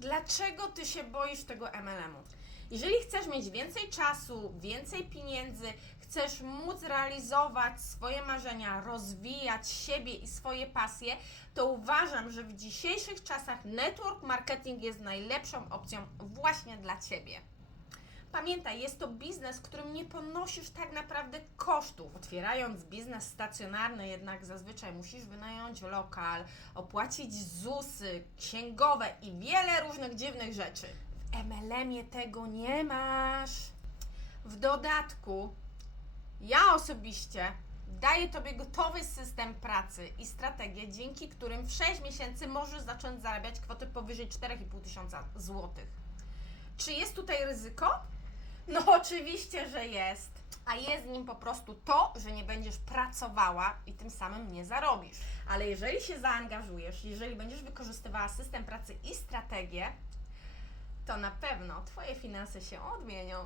Dlaczego ty się boisz tego MLM-u? Jeżeli chcesz mieć więcej czasu, więcej pieniędzy, chcesz móc realizować swoje marzenia, rozwijać siebie i swoje pasje, to uważam, że w dzisiejszych czasach network marketing jest najlepszą opcją właśnie dla ciebie. Pamiętaj, jest to biznes, którym nie ponosisz tak naprawdę kosztów. Otwierając biznes stacjonarny, jednak zazwyczaj musisz wynająć lokal, opłacić ZUSy, księgowe i wiele różnych dziwnych rzeczy. W MLM-ie tego nie masz. W dodatku, ja osobiście daję Tobie gotowy system pracy i strategię, dzięki którym w 6 miesięcy możesz zacząć zarabiać kwotę powyżej 4,5 tysiąca złotych. Czy jest tutaj ryzyko? Oczywiście, że jest. A jest nim po prostu to, że nie będziesz pracowała i tym samym nie zarobisz. Ale jeżeli się zaangażujesz, jeżeli będziesz wykorzystywała system pracy i strategię, to na pewno Twoje finanse się odmienią.